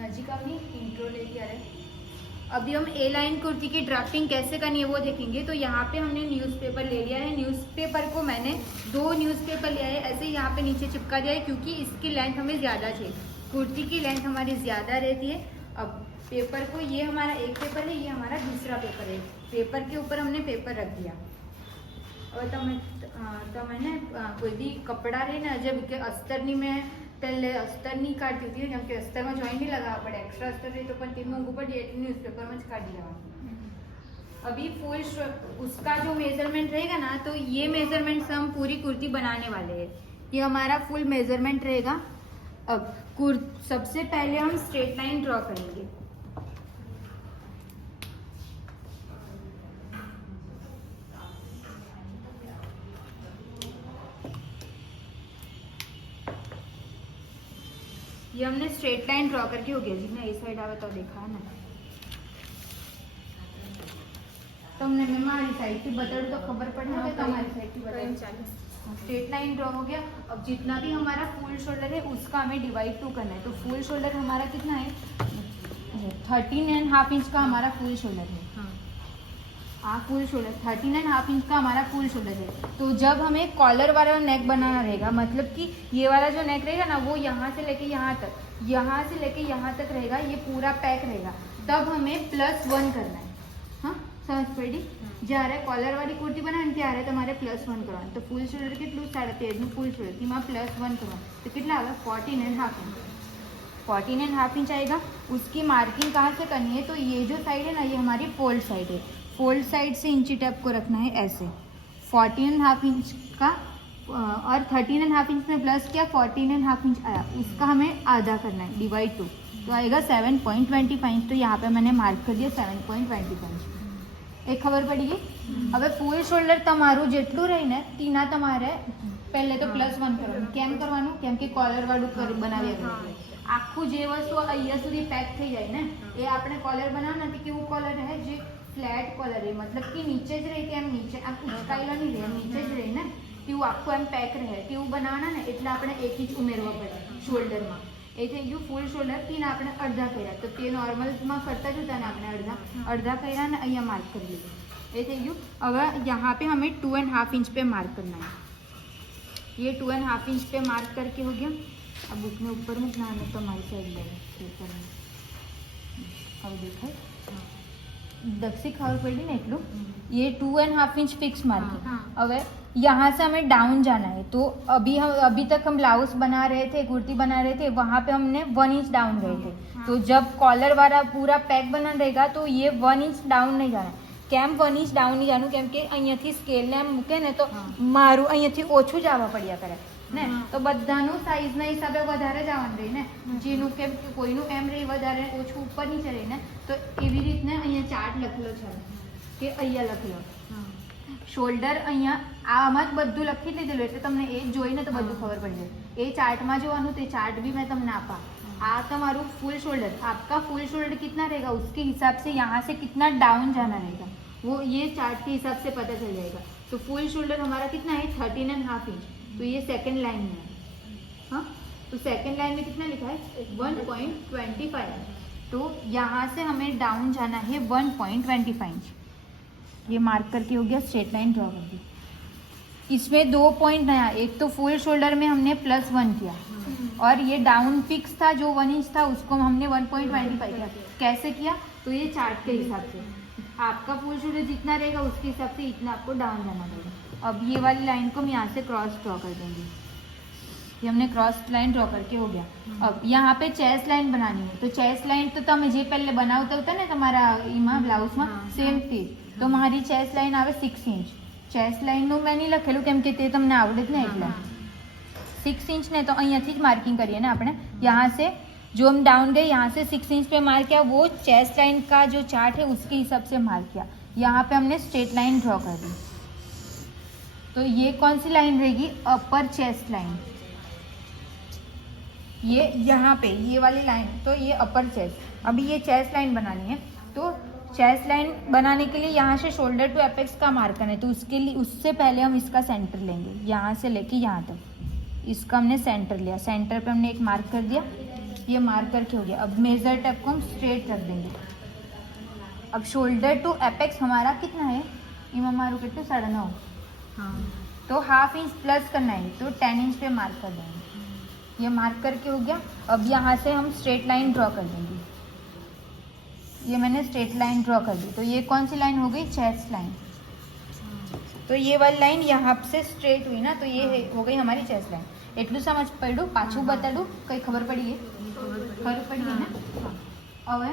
नजीक अपनी इंट्रो लेके आ रहे हैं। अभी हम ए लाइन कुर्ती की ड्राफ्टिंग कैसे करनी है वो देखेंगे। तो यहाँ पे हमने न्यूज़पेपर ले लिया है। न्यूज़पेपर को मैंने 2 न्यूज़पेपर लिया है, ऐसे यहाँ पे नीचे चिपका दिया है क्योंकि इसकी लेंथ हमें ज़्यादा चाहिए। कुर्ती की लेंथ हमारी ज़्यादा रहती है। अब पेपर को, ये हमारा एक पेपर है, ये हमारा दूसरा पेपर है। पेपर के ऊपर हमने पेपर रख दिया और तो मैंने कोई भी कपड़ा रहे ना, जब के अस्तरनी में पहले अस्तर नहीं काटती थी, કેમ કે અસ્તરમાં જોઈન્ટ नहीं लगा पड़े, एक्स्ट्रा अस्तर रही तो पण તે મોંઘું पड़ी એટલે न्यूज़पेपर में काट दिया। अभी फुल उसका जो मेजरमेंट रहेगा ना, तो ये मेजरमेंट से हम पूरी कुर्ती बनाने वाले हैं। ये हमारा फुल मेजरमेंट रहेगा। अब सबसे पहले हम स्ट्रेट लाइन ड्रॉ करेंगे। ये हमने स्ट्रेट लाइन ड्रॉ करके हो गया जी। मैं ये साइड आवे तो देखा ना, तो हमने मैं हमारी साइड की बदल तो खबर पड़ना है, तो हमारी साइड की बदल चालू। स्ट्रेट लाइन ड्रॉ हो गया। अब जितना भी हमारा फुल शोल्डर है उसका हमें डिवाइड 2 करना है। तो फुल शोल्डर हमारा कितना है, 13.5 इंच का हमारा फुल शोल्डर है। फुल शोल्डर 13.5 इंच का हमारा फुल शोल्डर है। तो जब हमें कॉलर वाला नेक बनाना रहेगा, मतलब कि ये वाला जो नेक रहेगा ना, वो यहाँ से लेके यहाँ तक रहेगा, ये पूरा पैक रहेगा, तब हमें +1 करना है। हाँ, समझ पड़ी? જ્યારે કોલરવાળી કુર્તી બનાવે ત્યારે તમારે +1 કરવાનું। તો ફૂલ શોલ્ડર કેટલું, 13.5 નું ફૂલ શોલ્ડર, એમાં +1 કરવાનું। तो कितना आएगा, 14.5 इंच। 14.5 इंच आएगा। उसकी मार्किंग कहाँ से करनी है, तो ये जो साइड है ना, ये हमारी फोल्ड साइड है। फोल्ड साइड से इंची टेप को रखना है ऐसे। 14.5 इंच का और 13.5 इंच में प्लस किया, 14.5 इंच आया, उसका हमें आधा करना है, डिवाइड 2, तो आएगा 7.25 इंच। तो यहाँ पे मैंने मार्क कर दिया 7.25 इंच। एक खबर पड़ी गई। હવે ફૂલ શોલ્ડર તમારું જેટલું રહે ને તેના તમારે પહેલે તો +1 કરવાનું। કેમ કરવાનું, કેમ કે કોલર વાળું બનાવ્યા આખું જે વસ્તુ અહીંયા સુધી પેક થઈ જાય ને, એ આપણે કોલર બનાવવાના નથી। કેવું કોલર રહે, જે ફ્લેટ કોલર રહે, मतलब कि नीचे જ રહે, કેમ નીચે આમ ઉચકાયેલો નહીં રહે, નીચે જ રહે ને, તેવું આખું એમ પેક રહે, તેવું બનાવવાના ને, એટલે આપણે 1 ઇંચ ઉમેરવા પડે શોલ્ડરમાં। એ થઈ ગયું ફૂલ શોલ્ડર। તેને આપણે અડધા કર્યા, તો તે નોર્મલમાં કરતા જ હતા ને, આપણે અડધા કર્યા ને અહીંયા માર્ક કરી લીધું। ये થઈ ગયું। હવે यहाँ पे हमें 2.5 इंच पे मार्क करना है। ये 2.5 इंच पे मार्क करके हो गया। अब बुक में ऊपर में ध्यान है, तो हमारी साइड पेपर में अब देखा दक्षी खबर पड़ी ना એટલું। ये 2.5 इंच फिक्स मार्किंग। હવે यहाँ से हमें डाउन जाना है। तो अभी तक हम ब्लाउज बना रहे थे, कुर्ती बना रहे थे, वहाँ पे हमने 1 इंच डाउन गए थे। तो जब कॉलर वाला पूरा पैक बना रहेगा तो ये 1 इंच डाउन नहीं जाना। કેમ 1 ઇંચ ડાઉન નહીં જવાનું, કેમ કે અહીંયાથી સ્કેલને એમ મૂકે ને તો મારું અહીંયાથી ઓછું જવા પડ્યા કરે ને, તો બધાનું સાઈઝના હિસાબે વધારે જવાનું રહે ને, જેનું કેમ કે કોઈનું એમ રહી વધારે ઓછું ઉપર નીચે રહે ને, તો એવી રીતને અહીંયા ચાર્ટ લખેલો છે કે અહીંયા લખેલો શોલ્ડર, અહીંયા આમાં જ બધું લખી લીધેલું, એટલે તમને એ જ જોઈને તો બધું ખબર પડી જાય। એ ચાર્ટમાં જોવાનું, તે ચાર્ट भी मैं તમને આપા। आ तुम्हारा फुल शोल्डर, आपका फुल शोल्डर कितना रहेगा, उसके हिसाब से यहाँ से कितना डाउन जाना रहेगा, वो ये चार्ट के हिसाब से पता चल जाएगा। तो फुल शोल्डर हमारा कितना है, 13.5 इंच। तो ये सेकंड लाइन में है। हाँ, तो सेकंड लाइन में कितना लिखा है, 1.25 इंच। तो यहाँ से हमें डाउन जाना है 1.25 इंच। ये मार्क करके हो गया, स्ट्रेट लाइन ड्रॉ कर दी। इसमें 2 पॉइंट नया, एक तो फुल शोल्डर में हमने +1 किया, और ये डाउन फिक्स था जो 1 इंच था, उसको हमने 1.25 किया। कैसे किया, तो ये चार्ट के हिसाब से आपका फुल शोल्डर जितना रहेगा उसके हिसाब से इतना आपको डाउन जाना पड़ेगा। अब ये वाली लाइन को हम यहाँ से क्रॉस ड्रॉ कर देंगे। ये हमने क्रॉस लाइन ड्रॉ करके हो गया। अब यहाँ पे चेस्ट लाइन बनानी है। तो चेस्ट लाइन तो તમે જે પહેલે બનાવતા હતા ને તમારા એમાં બ્લાઉઝમાં સેમ તે, તો મારી ચેસ્ટ લાइन આવે 6 इंच। ચેસ્ટ લાઇનનું મેં નહીં લખેલું કેમ કે તે તમને આવડે જ ને, એટલે 6 इंच ने तो અહીંયાથી જ मार्किंग करिए ना अपने। यहाँ से जो हम डाउन गए, यहाँ से 6 इंच पे मार्क किया, वो चेस्ट लाइन का जो चार्ट है उसके हिसाब से मार्क किया। यहाँ पे हमने स्ट्रेट लाइन ड्रॉ कर दी। तो ये कौन सी लाइन रहेगी, अपर चेस्ट लाइन। ये यहाँ पे ये वाली लाइन, तो ये अपर चेस्ट। अभी ये चेस्ट लाइन बनानी है। तो चेस्ट लाइन बनाने के लिए यहाँ से शोल्डर टू एपेक्स का मार्क करना है। तो उसके लिए उससे पहले हम इसका सेंटर लेंगे, यहाँ से लेके यहाँ तक इसका हमने सेंटर लिया। सेंटर पे हमने एक मार्क कर दिया। ये मार्क करके हो गया। अब मेजर टेप को हम स्ट्रेट रख देंगे। अब शोल्डर टू एपेक्स हमारा कितना है, इमा मारू कितने 9.5। हाँ तो हाफ इंच प्लस करना है, तो 10 इंच पे मार्क कर देंगे। ये मार्क करके हो गया। अब यहाँ से हम स्ट्रेट लाइन ड्रॉ कर देंगे। ये मैंने स्ट्रेट लाइन ड्रॉ कर दी। तो ये कौन सी लाइन हो गई, चेस्ट लाइन। तो ये वाली लाइन यहाँ से स्ट्रेट हुई ना, तो ये हो गई हमारी चेस्ट लाइन। એટલું સમજ પડ્યું, પાછું બતાડું, કઈ ખબર પડી ગઈ? ખબર પડી ગઈ ને। હવે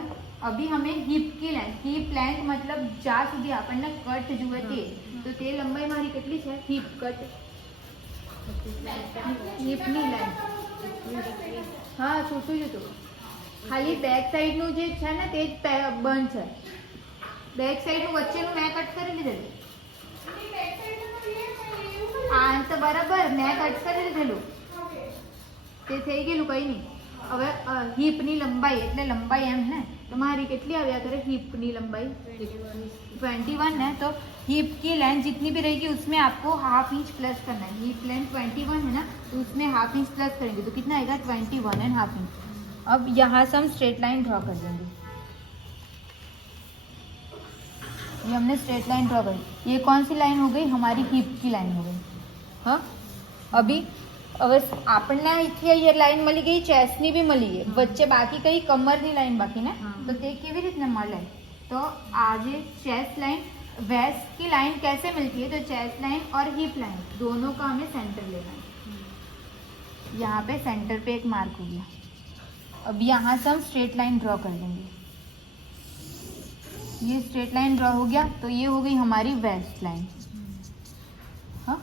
અભી હમે હિપ की लाइन, હિપ લેન્થ मतलब જ્યાં સુધી આપણને કટ જુએ તે, તો તે લંબાઈ મારી કેટલી છે, હિપ કટ, હિપની લાइन। હા છૂટું જ હતું, ખાલી બેક સાઈડનું જે છે ને તે જ બંધ છે। બેક સાઈડનું વચ્ચેનું મેં કટ કરી લીધેલું। આ તો બરાબર મેં કટ કરી લીધેલું, તે થઈ ગયેલું, કંઈ નહીં। હવે હિપની લંબાઈ એટલે લંબાઈ એમ ને, તો મારી કેટલી આવ્યા કરે, હિપની लंबाई 21 है। तो हिप की लेंथ जितनी भी रहेगी उसमें आपको हाफ इंच प्लस करना है। हिप लेंथ 21 है ना, तो उसमें हाफ इंच प्लस करेंगे तो कितना आएगा, 21.5 इंच। अब यहाँ से हम स्ट्रेट लाइन ड्रॉ कर देंगे। ये हमने स्ट्रेट लाइन ड्रॉ करी। ये कौन सी लाइन हो गई, हमारी हिप की लाइन हो गई। हाँ अभी હવે આપણને અહીંથી એ લાઈન મળી ગઈ, ચેસ્ટની બી મળી ગઈ, વચ્ચે બાકી કઈ કમરની લાઈન બાકી ને, તો તે કેવી રીતના મળે, તો આ જે चेस्ट लाइन, वेस्ट की लाइन कैसे मिलती है, तो चेस्ट लाइन और हिप लाइन दोनों का हमें सेंटर लेना है। यहाँ पे सेंटर पे एक मार्क हो गया। अब यहाँ से हम स्ट्रेट लाइन ड्रॉ कर देंगे। ये स्ट्रेट लाइन ड्रॉ हो गया, तो ये हो गई हमारी वेस्ट लाइन। हाँ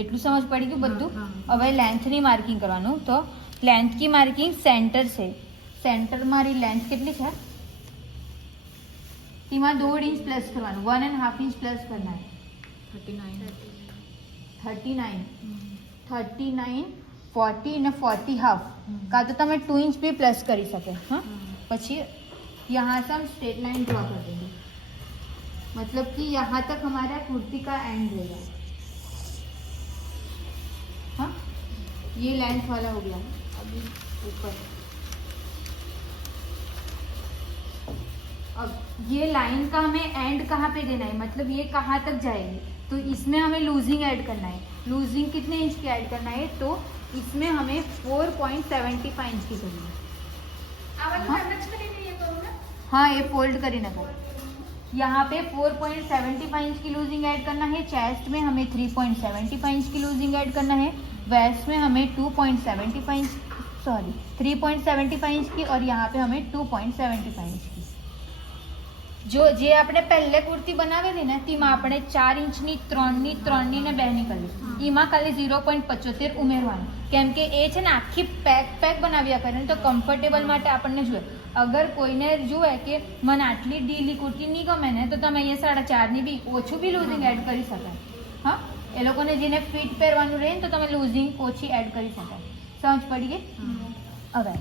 એટલું સમજ પડી ગયું બધું। હવે લેન્થની માર્કિંગ કરવાનું, તો લેન્થ की માર્કિંગ સેન્ટર છે। સેન્ટર મારી લેન્થ કેટલી છે, તેમાં 1.5 इंच પ્લસ કરવાનું, 1.5 इंच પ્લસ કરना है। 39 40 અને 40 હાફ, કાં તો તમે 2 इंच भी प्लस કરી શકે। हाँ પછી यहाँ से हम स्ट्रेट लाइन ड्रॉ कर देंगे, मतलब कि यहाँ तक हमारा कुर्ती का एंड रहेगा। हाँ ये लेंथ वाला हो गया। अभी ऊपर, अब ये लाइन का हमें एंड कहाँ पे देना है, मतलब ये कहाँ तक जाएगी, तो इसमें हमें लूजिंग ऐड करना है। लूजिंग कितने इंच की ऐड करना है, तो इसमें हमें 4.75 इंच की करनी है। हाँ ये फोल्ड करी ना करो। यहाँ पे 4.75 इंच की लूजिंग ऐड करना है। चेस्ट में हमें 3.75 इंच की लूजिंग ऐड करना है। वेस्ट में हमें 3.75 इंच की, और यहाँ पे हमें 2.75 इंच की। जो जे આપણે પહેલે કુર્તી બનાવેલી ને તેમાં આપણે 4 ઇંચની 3ની 3ની ને 2ની કરી, એમાં ખાલી 0.75 ઉમેરવાનું, કેમ કે એ છે ને આખી પેક બનાવ્યા કરે ને, તો કમ્ફર્ટેબલ માટે આપણને જોઈએ। અગર કોઈને જુએ કે મને આટલી ઢીલી કુર્તી નહીં ગમે ને, તો તમે અહીંયા 4.5ની બી ઓછું બી લૂઝિંગ એડ કરી શકાય। હા એ લોકોને જેને ફિટ પહેરવાનું રહે ને, તો તમે લૂઝિંગ ઓછી એડ કરી શકાય। સમજ પડી ગઈ? હવે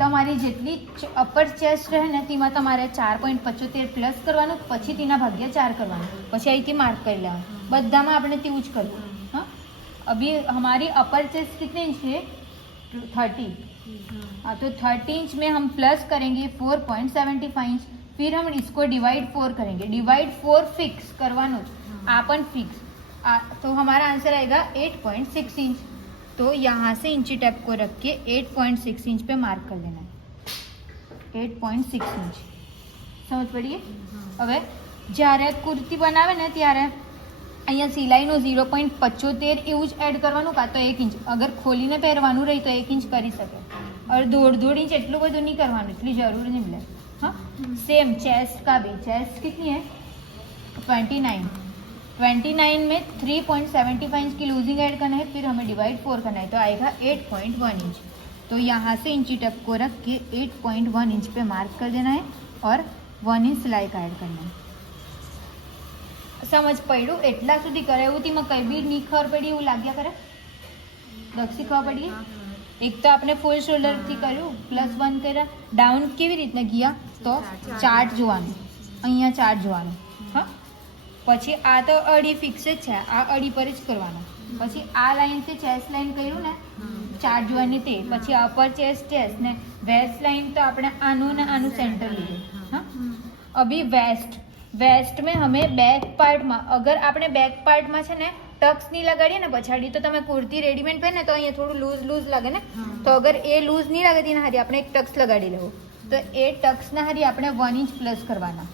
તમારી જેટલી અપર ચેસ્ટ રહે ને તેમાં તમારે 4.75 પ્લસ કરવાનું, પછી તેના ભાગ્યા 4 કરવાનું, પછી અહીંથી માર્ક કરી લેવાનું। બધામાં આપણે તેવું જ કરવું। हाँ अभी हमारी अपर चेस्ट कितने इंच है, 30। हाँ तो 30 इंच में हम प्लस करेंगे 4.75 इंच, फिर हम इसको डिवाइड 4 करेंगे। डिवाइड 4 फिक्स करवानो, आपन फिक्स, तो हमारा आंसर आएगा 8.6 इंच। तो यहाँ से इंची टेप को रख के 8.6 इंच पे मार्क कर देना है। 8.6 इंच समझ पड़िए। હવે જ્યારે કુર્તી બનાવે ને ત્યારે અહીંયા સિલાઈનું 0.75 એવું જ એડ કરવાનું, કાં તો 1 इंच। અગર ખોલીને પહેરવાનું રહી તો 1 इंच કરી શકે, और 1.5 इंच એટલું બધું નહીં કરવાનું, એટલી જરૂર નહીં મળે। हाँ सेम चेस्ट का भी, चेस्ट कितनी है 29 में 3.75 इंच की लूजिंग ऐड करना है, फिर हमें डिवाइड 4 करना है, तो आएगा 8.1 इंच। तो यहाँ से इंची टेप को रख के 8.1 इंच पे मार्क कर देना है, और 1 इंच सिलाई का ऐड करना है। समझ પડ્યું? એટલા સુધી કરે એવું તેમાં કંઈ બી નહીં ખબર પડી એવું લાગ્યા કરે, દક્ષી ખબર પડી? એક તો આપણે ફૂલ શોલ્ડરથી કર્યું, +1 કર્યા, ડાઉન કેવી રીતના ગયા, તો ચાર્ટ જોવાનું, અહીંયા ચાર્ટ જોવાનું। હા પછી આ તો અડી ફિક્સ જ છે, આ અડી પર જ કરવાનો। પછી આ લાઈનથી ચેસ્ટ લાઈન કર્યું ને ચાર્ટ જોવાની તે, પછી અપર ચેસ્ટ ચેસ્ટ ને વેસ્ટ લાइन तो આપણે આનું ને આનું સેंटर लिए। हाँ अभी वेस्ट में हमें बैक पार्ट में अगर આપણે બેક પાર્ટમાં છે ને ટક્સ નહીં લગાડીએ ને પછાડી, તો તમે કુર્તી રેડીમેડ પહેરે ને તો અહીંયા થોડું લૂઝ લાગે ને, તો અગર એ લૂઝ નહીં લાગે તેના હારી આપણે એક ટક્સ લગાડી લેવું, તો એ टक्सना हारी આપણે 1 इंच प्लस करवाना।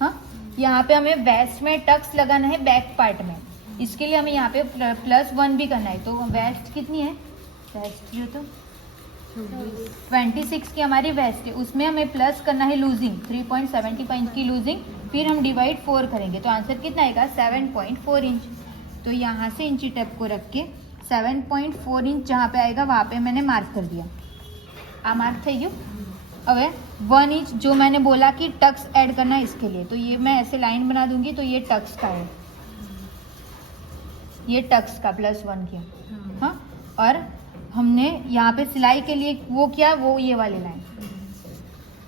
हाँ यहाँ पे हमें वेस्ट में टक्स लगाना है बैक पार्ट में, इसके लिए हमें यहाँ पे +1 भी करना है। तो वेस्ट कितनी है, वेस्ट जो तो 26 की हमारी वेस्ट है, उसमें हमें प्लस करना है लूजिंग 3.75 की लूजिंग, फिर हम डिवाइड 4 करेंगे तो आंसर कितना आएगा 7.4 इंच। तो यहाँ से इंची टेप को रख के 7.4 इंच जहाँ पे आएगा वहाँ पे मैंने मार्क कर दिया। आ मार्क થઈ ગયું। હવે 1 इंच जो मैंने बोला कि टक्स ऐड करना है इसके लिए, तो ये मैं ऐसे लाइन बना दूंगी, तो ये टक्स का है, ये टक्स का +1 किया। हाँ और हमने यहाँ पे सिलाई के लिए वो किया, वो ये वाली लाइन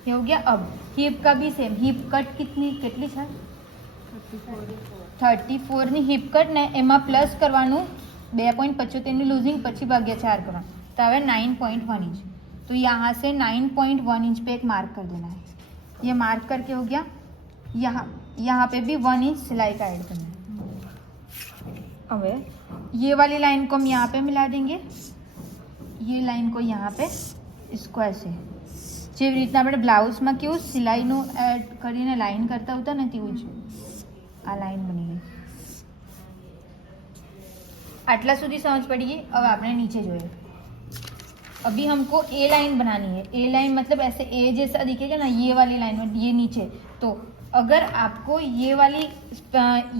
ये हो गया। अब हिप का भी सेम, हिप कट કેટલી છે 34 ની हिप कट ने એમાં પ્લસ કરવાનું 2.75 ની લૂઝિંગ, પછી ભાગ્યા 4 કરવાનું, तो હવે 9.1 इंच। तो यहाँ से 9.1 इंच पे एक मार्क कर देना है, ये मार्क करके हो गया। यहाँ पे भी 1 इंच सिलाई का ऐड करना है। अब ये वाली लाइन को हम यहाँ पे मिला देंगे, ये लाइन को यहाँ पे इसको ऐसे જેવી રીતના આપણે બ્લાઉઝમાં કેવું સિલાઈનું એડ કરીને લાઈન કરતા હોતા ને તેવું જ આ લાઈન બની ગઈ। આટલા સુધી સમજ પડી ગઈ। હવે આપણે નીચે જોઈએ। अभी हमको ए लाइन बनानी है, ए लाइन मतलब ऐसे ए जैसा दिखेगा ना, ये वाली लाइन में ये नीचे। तो अगर आपको ये वाली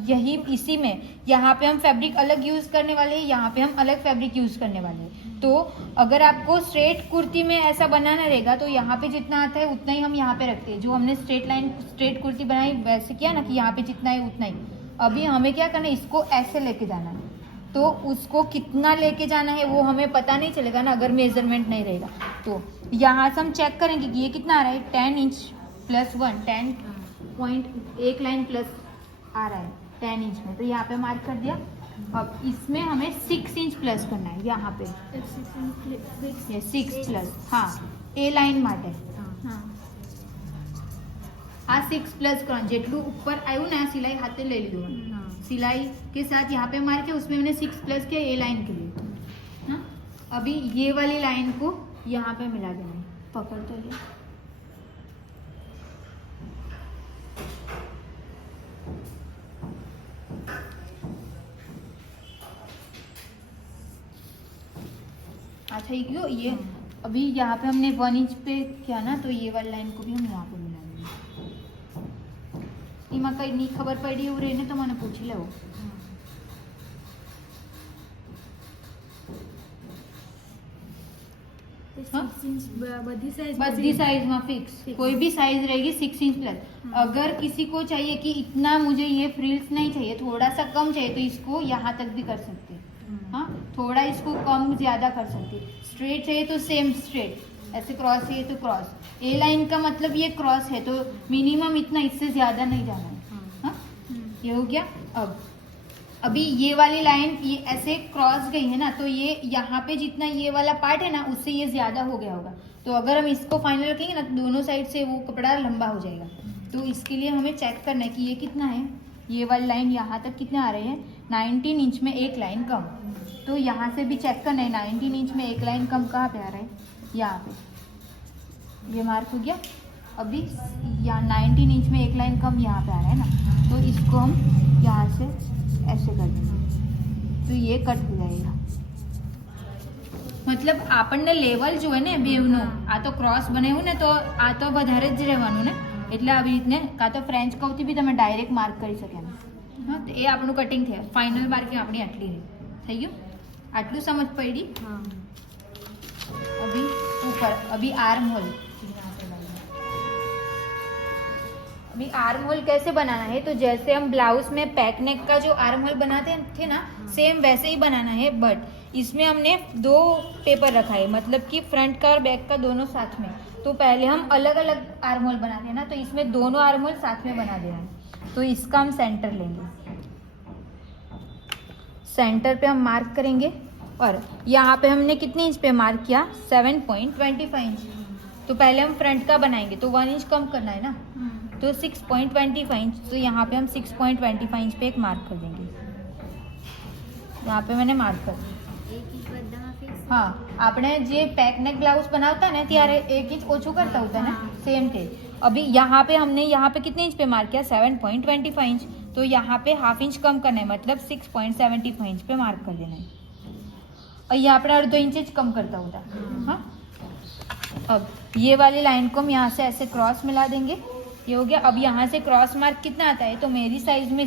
यही इसी में यहाँ पे हम फैब्रिक अलग यूज़ करने वाले हैं, यहाँ पे हम अलग फैब्रिक यूज़ करने वाले हैं। तो अगर आपको स्ट्रेट कुर्ती में ऐसा बनाना रहेगा तो यहाँ पे जितना आता है उतना ही हम यहाँ पे रखते हैं। जो हमने स्ट्रेट कुर्ती बनाई वैसे किया ना कि यहाँ पे जितना है उतना ही। अभी हमें क्या करना है, इसको ऐसे लेके जाना है, तो उसको कितना लेके जाना है वो हमें पता नहीं चलेगा ना अगर मेजरमेंट नहीं रहेगा। तो यहाँ से हम चेक करेंगे कि ये कितना आ रहा है, 10 इंच +1 10.1 लाइन प्लस आ रहा है 10 इंच में, तो यहाँ पे मार्क कर दिया। अब इसमें हमें 6 इंच प्लस करना है, यहाँ पे 6 प्लस। हाँ ए लाइन માટે આ 6 પ્લસ કરવાનું, જેટલું ઉપર આવ્યું ને આ સિલાઈ હાથે લઈ લીધું, सिलाई के साथ यहाँ पे मार के उसमें मैंने 6 प्लस किया ए लाइन के लिए। हाँ अभी ये वाली लाइन को यहाँ पे मिला देना है, पकड़ तो लिया। अच्छा ये अभी यहाँ पे हमने 1 इंच पे किया ना, तो ये वाली लाइन को भी हम यहाँ पे मिला देंगे। એમાં કંઈ નહીં ખબર પડી એવું રહીને તો મને પૂછી લેવો। बदी साइज में फिक्स, कोई भी साइज रहेगी 6 इंच प्लस। अगर किसी को चाहिए कि इतना मुझे ये फ्रिल्स नहीं चाहिए, थोड़ा सा कम चाहिए, तो इसको यहाँ तक भी कर सकते हैं। हाँ थोड़ा इसको कम ज़्यादा कर सकते। स्ट्रेट चाहिए तो सेम स्ट्रेट, ऐसे क्रॉस चाहिए तो क्रॉस। ए लाइन का मतलब ये क्रॉस है, तो मिनिमम इतना, इससे ज़्यादा नहीं जाना है। हाँ ये हो गया। अब अभी ये वाली लाइन ये ऐसे क्रॉस गई है ना, तो ये यहाँ पे जितना ये वाला पार्ट है ना उससे ये ज़्यादा हो गया होगा। तो अगर हम इसको फाइनल रखेंगे ना तो दोनों साइड से वो कपड़ा लंबा हो जाएगा। तो इसके लिए हमें चेक करना है कि ये कितना है, ये वाली लाइन यहाँ तक कितने आ रहे हैं, 19 इंच में एक लाइन कम। तो यहाँ से भी चेक करना है 19 इंच में एक लाइन कम कहाँ पे आ रहा है, यहाँ पे ये मार्क हो गया। अभी यहाँ 19 इंच में एक लाइन कम यहाँ पे आ रहा है ना, तो इसको हम यहाँ से ऐसे कर देंगे, तो ये कट हो जाएगा। मतलब આપણને લેવલ જોઈએ ને બેવનું, આ તો ક્રોસ બનાવ્યું ને તો આ તો વધારે જ રહેવાનું ને, એટલે આવી રીતને કાં તો ફ્રેન્ચ કવથી બી તમે ડાયરેક્ટ માર્ક કરી શકે ને। હા તો એ આપણું કટિંગ થયા, ફાઇનલ માર્કિંગ આપણી આટલી થઈ ગયું। આટલું સમજ પડી। अभी ऊपर अभी आर्म होल, अभी आर्म होल कैसे बनाना है, तो जैसे हम ब्लाउज में पैक नेक का जो आर्म होल बनाते थे ना, सेम वैसे ही बनाना है। बट इसमें हमने 2 पेपर रखा है, मतलब कि फ्रंट का और बैक का दोनों साथ में। तो पहले हम अलग अलग आर्म होल बनाते हैं ना, तो इसमें दोनों आर्म होल साथ में बना देना है। तो इसका हम सेंटर लेंगे। सेंटर पे हम मार्क करेंगे और यहाँ पे हमने कितने इंच पे मार्क किया 7.25 इंच। तो पहले हम फ्रंट का बनाएंगे तो 1 इंच कम करना है ना, तो 6.25 इंच। तो यहाँ पे हम 6.25 इंच पे एक मार्क कर देंगे। यहाँ पे मैंने मार्क कर दिया। हाँ, આપણે જે પેક નેક બ્લાઉઝ બનાવતા ને ત્યારે 1 इंच ઓછું કરતા होता है ना, सेम थे। अभी यहाँ पे हमने यहाँ पे कितने इंच पे मार्क किया 7.25 इंच। तो यहाँ पे हाफ इंच कम करना है, मतलब 6.75 इंच पे मार्क कर देना है। और यहाँ पे 1/2 इंच कम करता होता। हाँ, अब ये वाली लाइन को हम यहाँ से ऐसे क्रॉस मिला देंगे। ये हो गया। अब यहाँ से क्रॉस मार्क कितना आता है, तो मेरी साइज में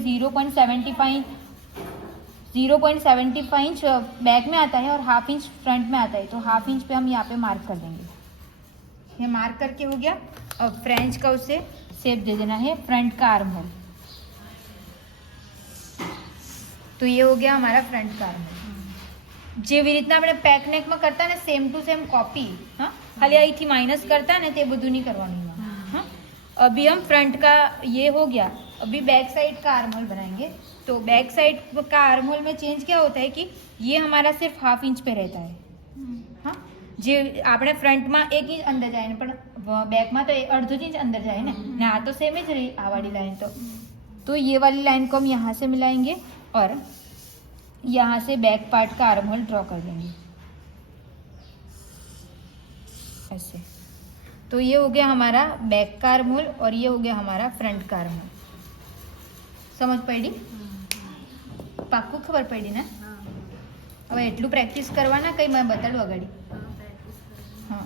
0.75 इंच बैक में आता है और हाफ इंच फ्रंट में आता है। तो हाफ इंच पे हम यहाँ पे मार्क कर देंगे। ये मार्क करके हो गया। अब फ्रेंच का उसे शेप दे देना है फ्रंट का आर्म होल। तो ये हो गया हमारा फ्रंट का आर्म होल। જેવી રીતના આપણે પેક નેકમાં કરતા ને સેમ ટુ સેમ કોપી। હા, ખાલી અહીંથી માઇનસ કરતા ને તે બધું નહીં કરવાનું। हाँ, अभी हम फ्रंट का ये हो गया। अभी बैक साइड का आर्म होल बनाएंगे। तो बैक साइड का आर्म होल में चेंज क्या होता है कि ये हमारा सिर्फ हाफ इंच पे रहता है। हाँ, जे આપણે ફ્રન્ટમાં 1 इंच अंदर जाए પણ बैकમાં तो 1/2 इंच अंदर जाए ना, आ तो सेम ही रही आ वाली लाइन। तो ये वाली लाइन को हम यहाँ से मिलाएंगे और यहाँ से बैक पार्ट का आर्म होल ड्रॉ कर देंगे ऐसे। तो ये हो गया हमारा बैक का आर्म होल और ये हो गया हमारा फ्रंट का आर्म होल। समझ पड़ी? पाक्कू खबर पड़ी ना? હવે એટલું પ્રેક્ટિસ કરવાના, કઈ મેં બતાડું આગળ? હા।